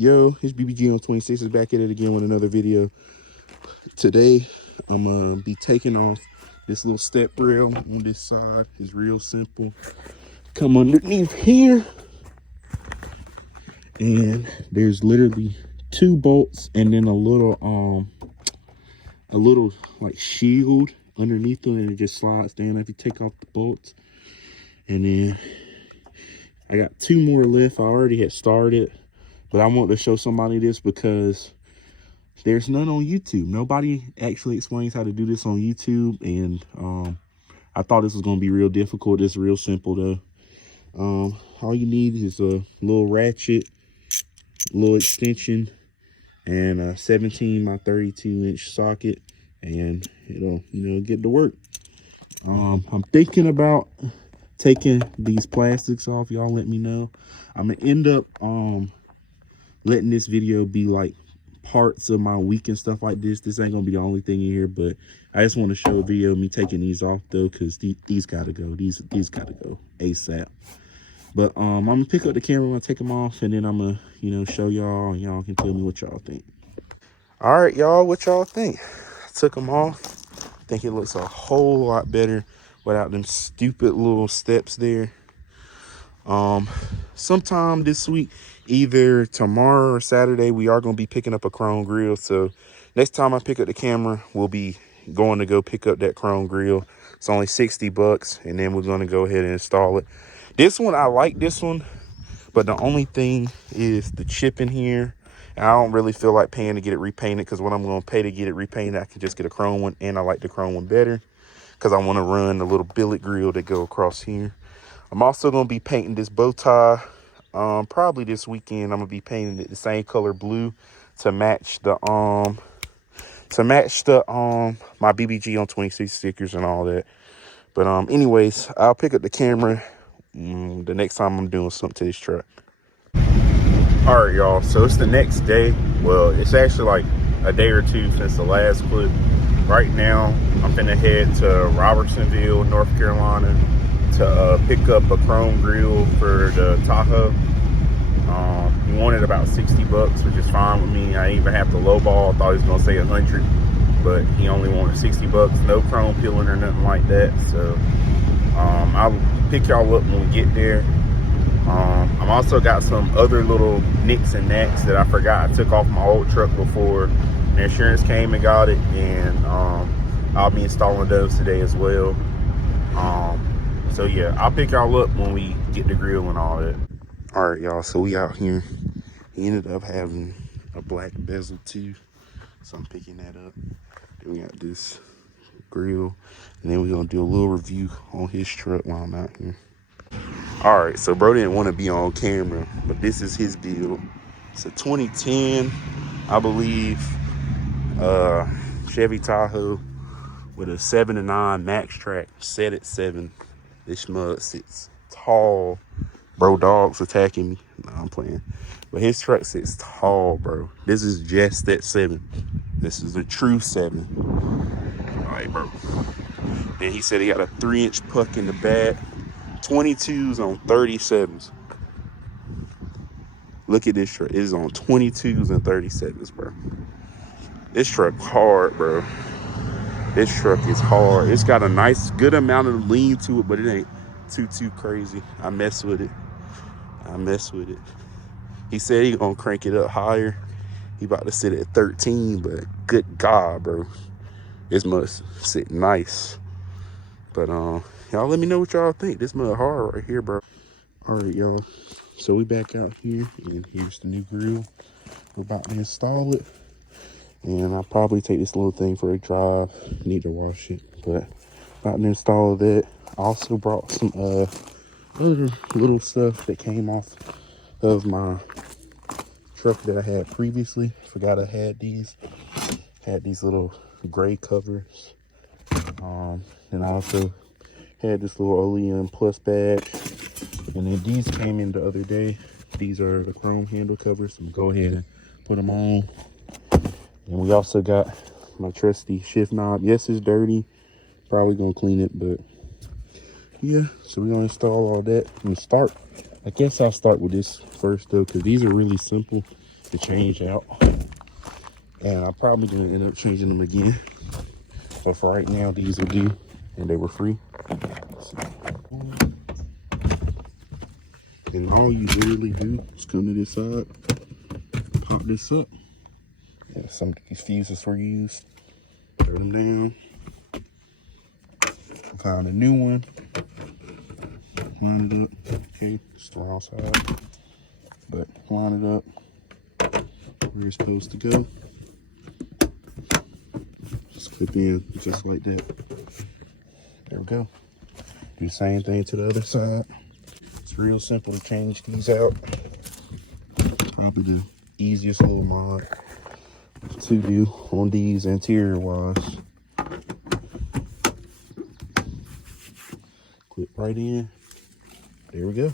Yo, it's BBG on 26 is back at it again with another video. Today, I'm gonna be taking off this little step rail on this side. It's real simple. Come underneath here, and there's literally two bolts and then a little like shield underneath them, and it just slides down if you take off the bolts. And then I got two more left. I already had started, but I want to show somebody this because there's none on YouTube. Nobody actually explains how to do this on YouTube, and I thought this was going to be real difficult. It's real simple though. All you need is a little ratchet, little extension, and a 17 by 32 inch socket, and it'll get to work. I'm thinking about taking these plastics off. Y'all let me know. I'm gonna end up letting this video be like parts of my week and stuff like this. This ain't gonna be the only thing in here, but I just want to show a video of me taking these off though, because these gotta go. These gotta go ASAP. But I'm gonna pick up the camera when I take them off, and then I'm gonna show y'all, and y'all can tell me what y'all think. All right, y'all, what y'all think? I took them off. I think it looks a whole lot better without them stupid little steps there. Sometime this week, either tomorrow or Saturday, we are going to be picking up a chrome grill. So next time I pick up the camera, we'll be going to go pick up that chrome grill. It's only 60 bucks, and then we're going to go ahead and install it. This one, I like this one, but the only thing is the chip in here. And I don't really feel like paying to get it repainted, because what I'm going to pay to get it repainted, I can just get a chrome one, and I like the chrome one better because I want to run the little billet grill that go across here. I'm also going to be painting this bow tie. Probably this weekend I'm going to be painting it the same color blue to match the my BBG on 26 stickers and all that. But anyways, I'll pick up the camera the next time I'm doing something to this truck. All right, y'all, so it's the next day. Well, it's actually like a day or two since the last clip. Right now I'm gonna head to Robertsonville, North Carolina, to pick up a chrome grill for the Tahoe. He wanted about 60 bucks, which is fine with me. I didn't even have to lowball. I thought he was gonna say 100, but he only wanted 60 bucks. No chrome peeling or nothing like that. So I'll pick y'all up when we get there. I'm also got some other little nicks and knacks that I forgot I took off my old truck before the insurance came and got it, and I'll be installing those today as well. So yeah, I'll pick y'all up when we get the grill and all that. All right, y'all, so we out here. He ended up having a black bezel too, so I'm picking that up. Then we got this grill, and then we're gonna do a little review on his truck while I'm out here. All right, so bro didn't want to be on camera, but this is his build. It's a 2010, I believe, Chevy Tahoe with a 7-9 max track, set at 7. This mud sits tall. Bro, dogs attacking me. No, I'm playing. But his truck sits tall, bro. This is just that 7. This is a true 7. All right, bro. Then he said he got a 3-inch puck in the back. 22s on 37s. Look at this truck. It is on 22s and 37s, bro. This truck hard, bro. This truck is hard. It's got a nice, good amount of lean to it, but it ain't too crazy. I mess with it. He said he gonna crank it up higher. He about to sit at 13, but good God, bro. This must sit nice. But y'all let me know what y'all think. This mud hard right here, bro. All right, y'all. So we back out here, and here's the new grill. We're about to install it, and I'll probably take this little thing for a drive. Need to wash it, but about to install that. I also brought some other little stuff that came off of my truck that I had previously. Forgot I had these. Had these little gray covers. And I also had this little Oleum Plus badge. And then these came in the other day. These are the chrome handle covers. So I'm gonna go ahead and put them on. And we also got my trusty shift knob. Yes, it's dirty. Probably gonna clean it, but yeah. So we're gonna install all that. I'm gonna start. I guess I'll start with this first though, because these are really simple. to change out. And I'm probably gonna end up changing them again. But for right now, these will do, and they were free. And all you literally do is come to this side, pop this up. Yeah, some of these fuses were used. Throw them down. Found a new one. Line it up. Okay, it's the wrong side. But line it up where it's supposed to go. Just clip in just like that. There we go. Do the same thing to the other side. It's real simple to change these out. Probably the easiest little mod to do on these interior wise. Clip right in. There we go.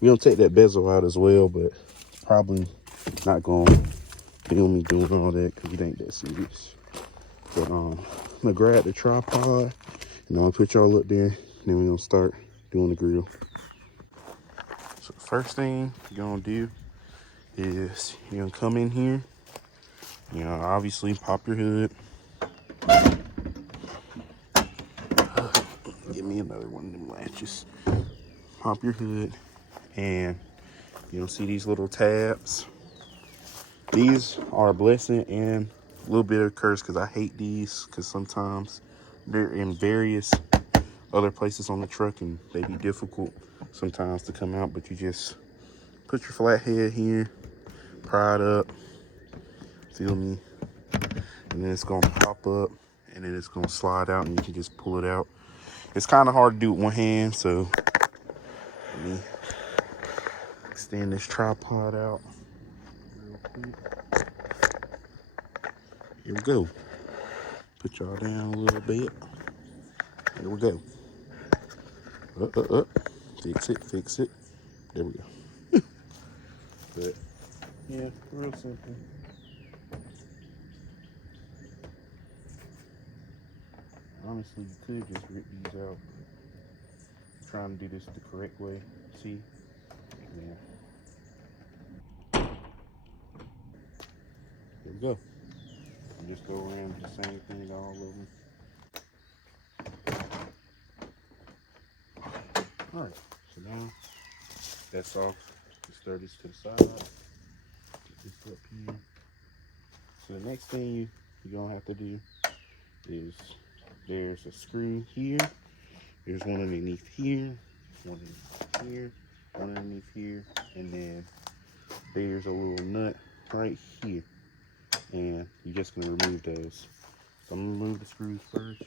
We're gonna take that bezel out as well, but probably not gonna film me doing all that because it ain't that serious. But I'm gonna grab the tripod and I'm gonna put y'all up there, and then we're gonna start doing the grill. So the first thing you're gonna do is you're gonna come in here, you know, obviously pop your hood. Give me another one of them latches. Pop your hood, and you'll see these little tabs. These are a blessing and a little bit of a curse because I hate these because sometimes they're in various other places on the truck and they be difficult sometimes to come out, but you just put your flat head here, pry it up, feel me, and then it's gonna pop up and then it's gonna slide out and you can just pull it out. It's kind of hard to do with one hand, so let me extend this tripod out real quick. Here we go. Put y'all down a little bit. Here we go. Up. Fix it. There we go. But yeah, real simple. Honestly, you could just rip these out. I'm trying to do this the correct way. See? Yeah. There we go. And just go around with the same thing all of them. Alright, so now that's off. Just throw this to the side. Get this up here. So the next thing you're gonna have to do is there's a screw here. There's one underneath here, one underneath here, one underneath here, and then there's a little nut right here. And you're just gonna remove those. So I'm gonna remove the screws first.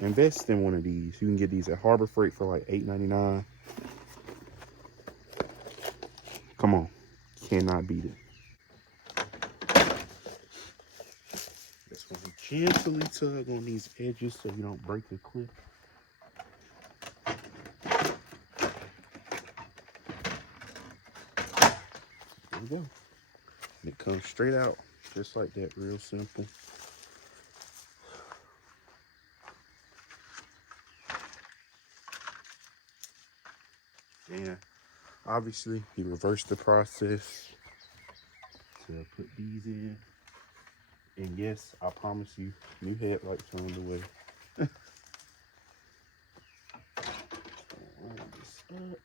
Invest in one of these. You can get these at Harbor Freight for like $8.99. Come on, cannot beat it. Just want to gently tug on these edges so you don't break the clip. There we go. And it comes straight out just like that, real simple. And obviously you reverse the process to put these in. And yes, I promise you, new headlights are on the way. Roll this up.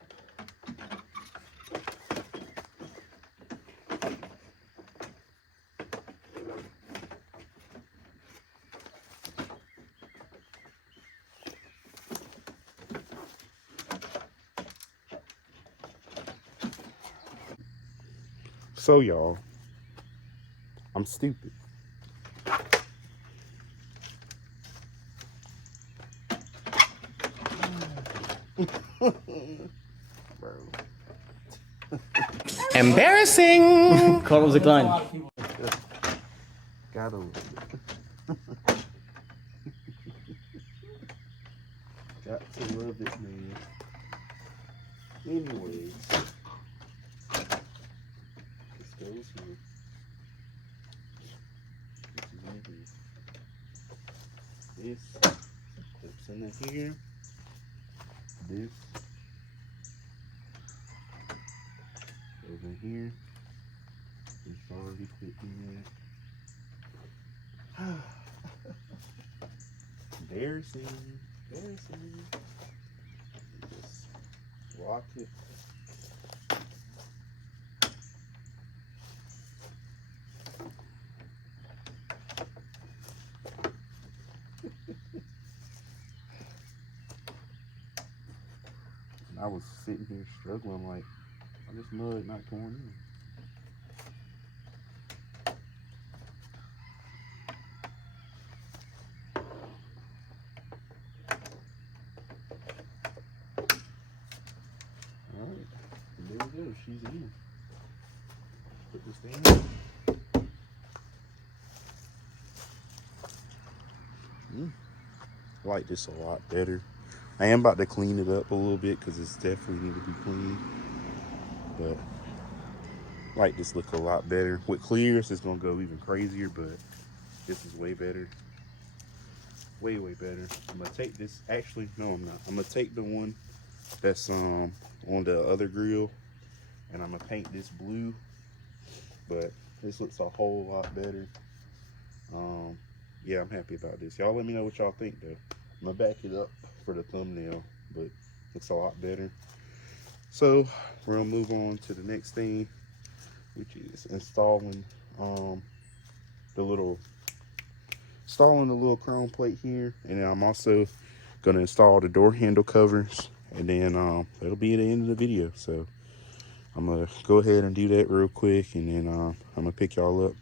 So y'all, I'm stupid. Bro. Embarrassing! Calls decline. Gotta love it. Got to love it, man. Anyways, this goes here. This is in here. This clips in here. this. Goes in here. It's already fit in there. Embarrassing. Embarrassing. Just lock it. I was sitting here struggling like, why this mud not going in? Alright, there we go, she's in. Put this down. I like this a lot better. I am about to clean it up a little bit because it's definitely need to be clean. But I like this look a lot better. With clears, it's gonna go even crazier, but this is way better. Way, way better. I'm gonna take this, actually, no I'm not. I'm gonna take the one that's on the other grill and I'm gonna paint this blue, but this looks a whole lot better. Yeah, I'm happy about this. Y'all let me know what y'all think though. I'm gonna back it up for the thumbnail, but looks a lot better. So we're gonna move on to the next thing, which is installing the little chrome plate here, and then I'm also gonna install the door handle covers, and then that'll be at the end of the video. So I'm gonna go ahead and do that real quick, and then I'm gonna pick y'all up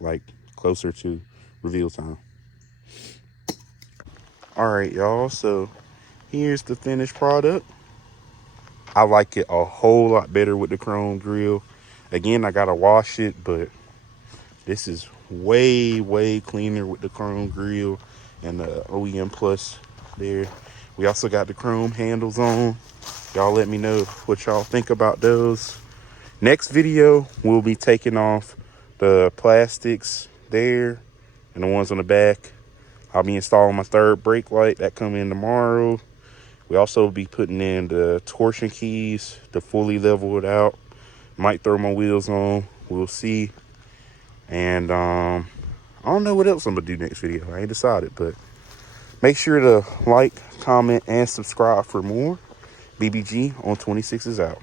like closer to reveal time. All right, y'all, so here's the finished product. I like it a whole lot better with the chrome grill. Again, I gotta wash it, but this is way, way cleaner with the chrome grill and the OEM Plus there. We also got the chrome handles on. Y'all let me know what y'all think about those. Next video, we'll be taking off the plastics there and the ones on the back. I'll be installing my third brake light that come in tomorrow. We also be putting in the torsion keys to fully level it out. Might throw my wheels on, we'll see. And I don't know what else I'm gonna do next video. I ain't decided, but make sure to like, comment, and subscribe for more. BBG on 26 is out.